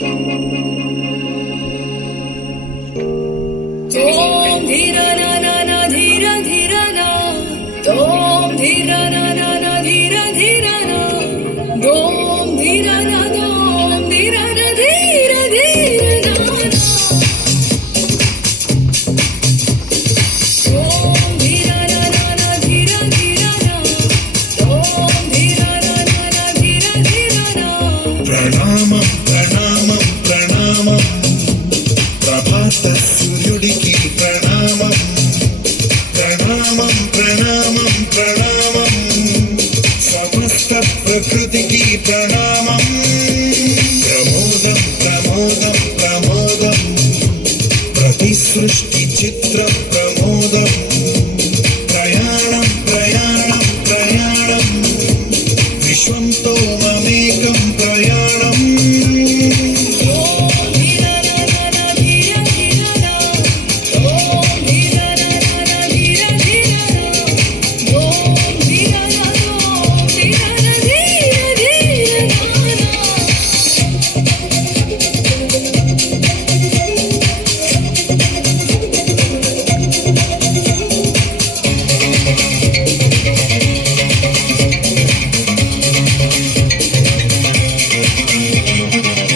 ఓం ధీర నా ధీర ధీర నా ఓం ధీర నా ధీర ధీర నా ఓం ధీర నా ధీర ధీర ధీర నా ఓం ధీర నా ధీర ధీర నా ఓం ధీర నా ధీర ధీర నా ప్రణామం ప్రణామం ప్రణామం ప్రభాత సూర్యుడికి ప్రణామం ప్రణామం ప్రణామం ప్రణామం సమస్త ప్రకృతికి ప్రణామం